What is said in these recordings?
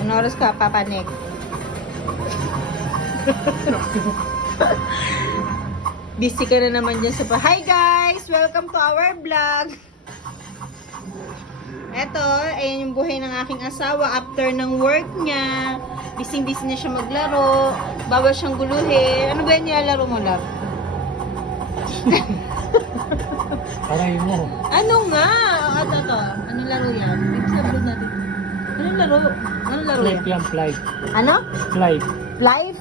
Anong oras ka, Papa Nick? Busy ka na naman dyan sa Hi guys! Welcome to our vlog! Eto, ayan yung buhay ng aking asawa after ng work niya. Busy-busy na siya maglaro. Bawal siyang guluhin. Ano ba yung nilalaro mo, love? Aray mo. Ano nga? Ito. Anong laro yan? Sabihin natin. Anong laro? Anong laro Flight yan? yan, flight. Ano? Flight. Flight?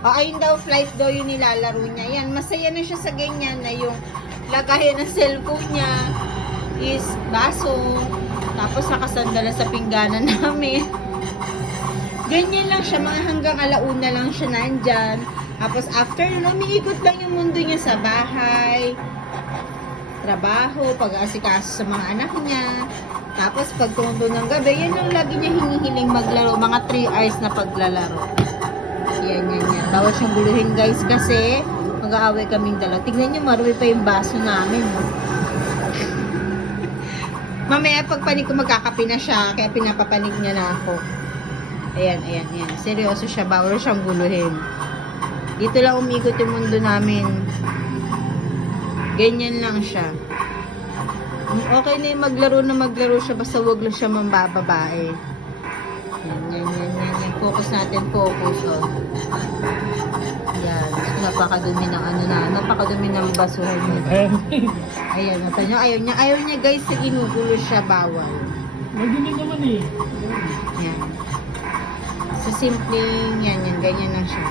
O, ayun daw, flight daw yung nilalaro niya. Yan, masaya na siya sa ganyan na yung lagayan ng cellphone niya is baso. Tapos nakasandala sa pingganan namin. Ganyan lang siya, mga hanggang alauna lang siya nandyan. Tapos after nun, umiikot lang yung mundo niya sa bahay, trabaho, pag-aasikaso sa mga anak niya. Tapos pag tumundo ng gabi, yan yung lagi niya hinihiling maglaro, mga 3 hours na paglalaro. Yan. Bawal siyang guluhin guys kasi mag-aaway kaming dalawa. Tignan niyo, marami pa yung baso namin. Mamaya pagpanig ko magkakape na siya, kaya pinapapanig niya na ako. Ayan. Seryoso siya, bawal siyang guluhin. Dito lang umikot yung mundo namin. Ganyan lang siya. Okay na yung maglaro siya, basta wag lang siya mambababae. Yan. Focus natin, focus. Oh. Yan. Napakadumi ng napakadumi ng basuhan niya. Ayan, ayaw niya guys, inugulo siya, bawal. Magdinig naman eh. Yan. Sa simpleng, ganyan lang siya.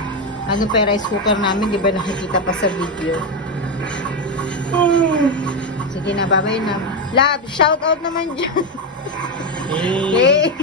Ano pa rice cooker namin, di ba nakikita pa sa video? Sige na, babay na. Love, shout out naman dyan. Eh. Hey!